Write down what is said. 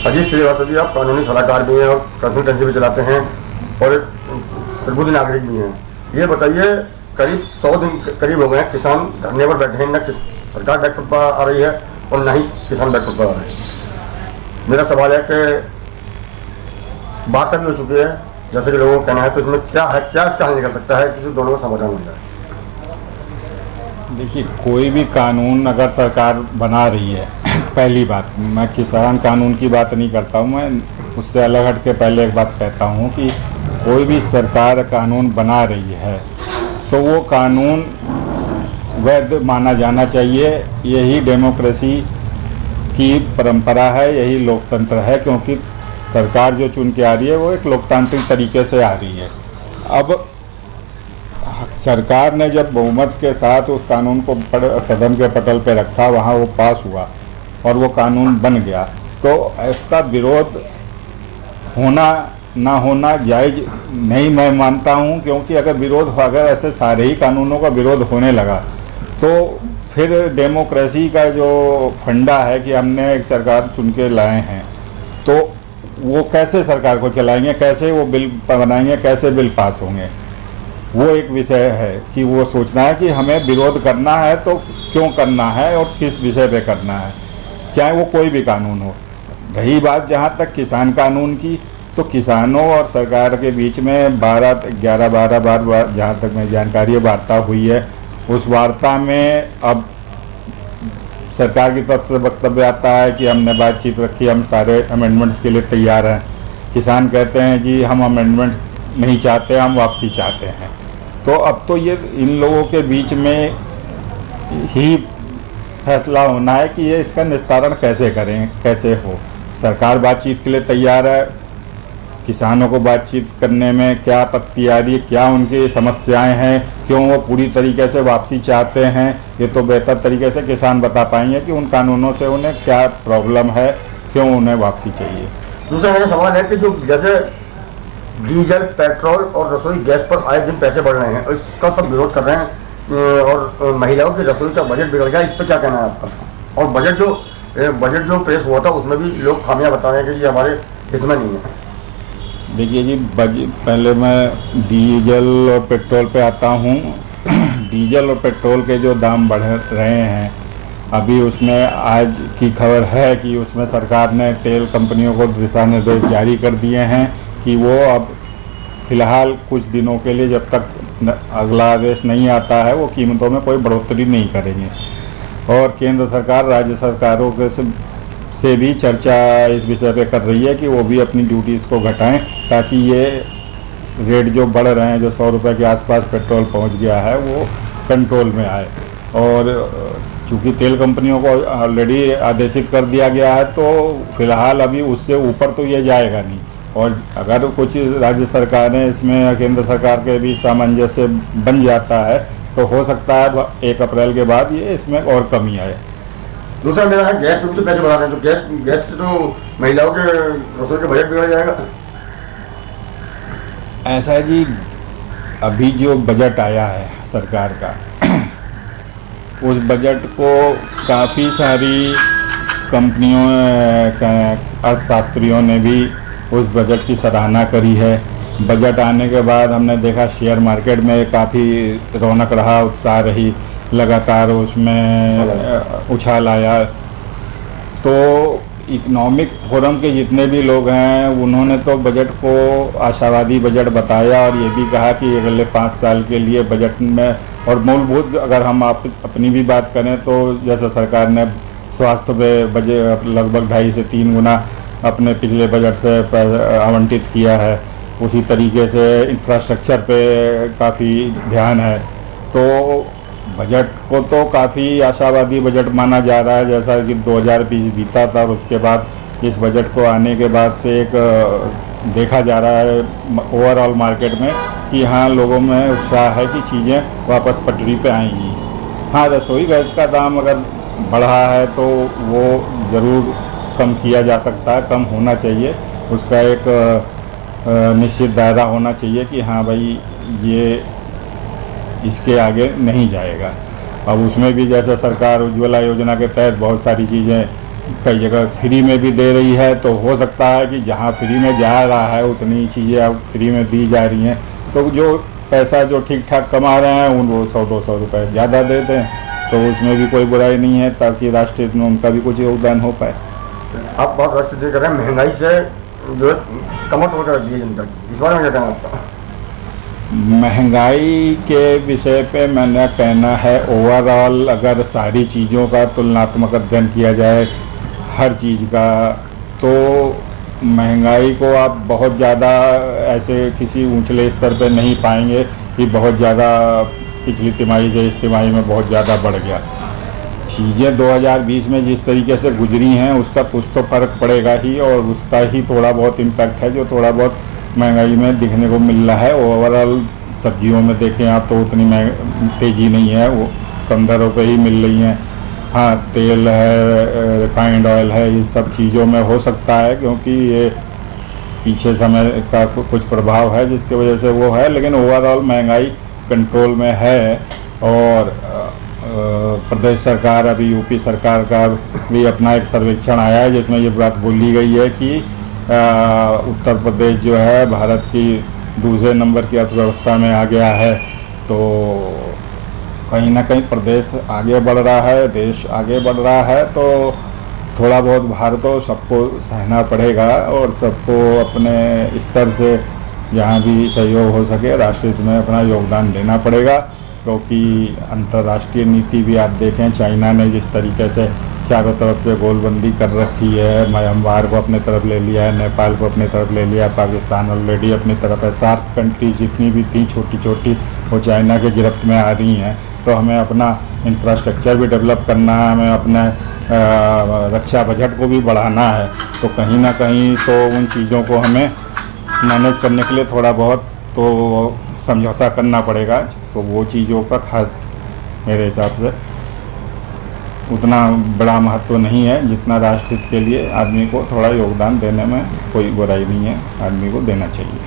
अजीत श्रीवास्तव जी आप कानूनी सलाहकार भी हैं और कंसल्टेंसी भी चलाते हैं और प्रबुद्ध नागरिक भी हैं। ये बताइए, करीब 100 दिन करीब हो गए हैं किसान धरने पर बैठे हैं, न सरकार बैकफुट पर आ रही है और न ही किसान बैकफुट पर आ रहे हैं। मेरा सवाल है कि बात तभी हो चुकी है जैसे कि लोगों का कहना है, तो इसमें क्या है, क्या इसका हल निकल सकता है कि दोनों का समाधान हो जाए? देखिए, कोई भी कानून अगर सरकार बना रही है पहली बात, मैं किसान कानून की बात नहीं करता हूँ, मैं उससे अलग हट के पहले एक बात कहता हूँ कि कोई भी सरकार कानून बना रही है तो वो कानून वैध माना जाना चाहिए। यही डेमोक्रेसी की परंपरा है, यही लोकतंत्र है, क्योंकि सरकार जो चुन के आ रही है वो एक लोकतांत्रिक तरीके से आ रही है। अब सरकार ने जब बहुमत के साथ उस कानून को सदन के पटल पे रखा, वहाँ वो पास हुआ और वो कानून बन गया, तो इसका विरोध होना ना होना जायज़ नहीं मैं मानता हूँ, क्योंकि अगर ऐसे सारे ही कानूनों का विरोध होने लगा तो फिर डेमोक्रेसी का जो फंडा है कि हमने एक सरकार चुन के लाए हैं, तो वो कैसे सरकार को चलाएंगे, कैसे वो बिल बनाएंगे, कैसे बिल पास होंगे। वो एक विषय है कि वो सोचना है कि हमें विरोध करना है तो क्यों करना है और किस विषय पे करना है, चाहे वो कोई भी कानून हो। रही बात जहाँ तक किसान कानून की, तो किसानों और सरकार के बीच में 12 बार जहाँ तक मैं जानकारी वार्ता हुई है। उस वार्ता में अब सरकार की तरफ से वक्तव्य आता है कि हमने बातचीत रखी, हम सारे अमेंडमेंट्स के लिए तैयार हैं। किसान कहते हैं जी हम अमेंडमेंट नहीं चाहते, हम वापसी चाहते हैं। तो अब तो ये इन लोगों के बीच में ही फैसला होना है कि ये इसका निस्तारण कैसे करें, कैसे हो। सरकार बातचीत के लिए तैयार है, किसानों को बातचीत करने में क्या आपत्ति आ रही है, क्या उनकी समस्याएं हैं, क्यों वो पूरी तरीके से वापसी चाहते हैं, ये तो बेहतर तरीके से किसान बता पाएंगे कि उन कानूनों से उन्हें क्या प्रॉब्लम है, क्यों उन्हें वापसी चाहिए। दूसरा मेरा सवाल है कि जो जैसे डीजल, पेट्रोल और रसोई गैस पर आए दिन पैसे बढ़ रहे हैं और इसका सब विरोध कर रहे हैं और महिलाओं की रसोई का बजट बिगड़ गया, इस पर क्या कहना है आपका? और बजट जो पेश हुआ था उसमें भी लोग खामियां बता रहे हैं कि ये हमारे हित में नहीं है। देखिए जी, पहले मैं डीजल और पेट्रोल पे आता हूँ। डीजल और पेट्रोल के जो दाम बढ़ रहे हैं, अभी उसमें आज की खबर है कि उसमें सरकार ने तेल कंपनियों को दिशा निर्देश जारी कर दिए हैं कि वो अब फ़िलहाल कुछ दिनों के लिए, जब तक अगला आदेश नहीं आता है, वो कीमतों में कोई बढ़ोतरी नहीं करेंगे। और केंद्र सरकार राज्य सरकारों के से भी चर्चा इस विषय पे कर रही है कि वो भी अपनी ड्यूटीज़ को घटाएं, ताकि ये रेट जो बढ़ रहे हैं, जो 100 रुपये के आसपास पेट्रोल पहुंच गया है, वो कंट्रोल में आए। और चूँकि तेल कंपनियों को ऑलरेडी आदेशित कर दिया गया है, तो फिलहाल अभी उससे ऊपर तो ये जाएगा नहीं। और अगर कुछ राज्य सरकारें इसमें केंद्र सरकार के भी सामंजस्य बन जाता है, तो हो सकता है 1 अप्रैल के बाद ये इसमें और कमी आए। दूसरा मेरा है, गैस पे तो पैसे बढ़ा रहे हैं, तो गैस से तो महिलाओं के रसोई का बजट बिगड़ जाएगा। ऐसा है जी, अभी जो बजट आया है सरकार का, उस बजट को काफ़ी सारी कंपनियों, अर्थशास्त्रियों ने भी उस बजट की सराहना करी है। बजट आने के बाद हमने देखा शेयर मार्केट में काफ़ी रौनक रहा, उत्साह रही, लगातार उसमें उछाल आया। तो इकोनॉमिक फोरम के जितने भी लोग हैं, उन्होंने तो बजट को आशावादी बजट बताया और ये भी कहा कि अगले 5 साल के लिए बजट में, और मूलभूत अगर हम अपनी भी बात करें तो जैसे सरकार ने स्वास्थ्य पे बजट लगभग 2.5 से 3 गुना अपने पिछले बजट से आवंटित किया है, उसी तरीके से इंफ्रास्ट्रक्चर पे काफ़ी ध्यान है। तो बजट को तो काफ़ी आशावादी बजट माना जा रहा है, जैसा कि 2020 बीता था और उसके बाद इस बजट को आने के बाद से एक देखा जा रहा है ओवरऑल मार्केट में कि हाँ, लोगों में उत्साह है कि चीज़ें वापस पटरी पे आएंगी। हाँ, रसोई गैस का दाम अगर बढ़ा है तो वो ज़रूर कम किया जा सकता है, कम होना चाहिए, उसका एक निश्चित दायरा होना चाहिए कि हाँ भाई, ये इसके आगे नहीं जाएगा। अब उसमें भी जैसे सरकार उज्ज्वला योजना के तहत बहुत सारी चीज़ें कई जगह फ्री में भी दे रही है, तो हो सकता है कि जहाँ फ्री में जा रहा है उतनी चीज़ें अब फ्री में दी जा रही हैं, तो जो पैसा जो ठीक ठाक कमा रहे हैं उन वो 100-200 रुपये ज़्यादा देते हैं, तो उसमें भी कोई बुराई नहीं है, ताकि राष्ट्र हित में उनका भी कुछ योगदान हो पाए। आप बहुत राष्ट्रीय कर रहे हैं, महंगाई से जो है कमर तोड़ कर रख दी है जनता की, इस बारे में क्या कहना आपका? महंगाई के विषय पे मैंने कहना है, ओवरऑल अगर सारी चीज़ों का तुलनात्मक अध्ययन किया जाए हर चीज़ का, तो महंगाई को आप बहुत ज़्यादा ऐसे किसी ऊंचले स्तर पे नहीं पाएंगे कि बहुत ज़्यादा पिछली तिमाही से इस तिमाही में बहुत ज़्यादा बढ़ गया। चीज़ें 2020 में जिस तरीके से गुजरी हैं उसका कुछ तो फ़र्क पड़ेगा ही, और उसका ही थोड़ा बहुत इम्पैक्ट है जो थोड़ा बहुत महंगाई में दिखने को मिल रहा है। ओवरऑल सब्जियों में देखें आप तो उतनी तेज़ी नहीं है, वो कम दरों पे ही मिल रही हैं। हाँ, तेल है, रिफाइंड ऑयल है, इस सब चीज़ों में हो सकता है क्योंकि ये पीछे समय का कुछ प्रभाव है जिसकी वजह से वो है, लेकिन ओवरऑल महंगाई कंट्रोल में है। और प्रदेश सरकार, अभी यूपी सरकार का भी अपना एक सर्वेक्षण आया है जिसमें ये बात बोली गई है कि उत्तर प्रदेश जो है भारत की दूसरे नंबर की अर्थव्यवस्था में आ गया है। तो कहीं ना कहीं प्रदेश आगे बढ़ रहा है, देश आगे बढ़ रहा है, तो थोड़ा बहुत भार तो सबको सहना पड़ेगा और सबको अपने स्तर से जहाँ भी सहयोग हो सके राष्ट्र हित में अपना योगदान देना पड़ेगा। क्योंकि अंतर्राष्ट्रीय नीति भी आप देखें, चाइना ने जिस तरीके से चारों तरफ से गोलबंदी कर रखी है, म्यांमार को अपने तरफ ले लिया है, नेपाल को अपनी तरफ ले लिया है, पाकिस्तान ऑलरेडी अपनी तरफ है, सार्क कंट्रीज जितनी भी थी छोटी छोटी वो चाइना के गिरफ्त में आ रही हैं। तो हमें अपना इंफ्रास्ट्रक्चर भी डेवलप करना है, हमें अपने रक्षा बजट को भी बढ़ाना है, तो कहीं ना कहीं तो उन चीज़ों को हमें मैनेज करने के लिए थोड़ा बहुत तो समझौता करना पड़ेगा। तो वो चीज़ों का खास मेरे हिसाब से उतना बड़ा महत्व नहीं है जितना राष्ट्र हित के लिए आदमी को थोड़ा योगदान देने में कोई बुराई नहीं है, आदमी को देना चाहिए।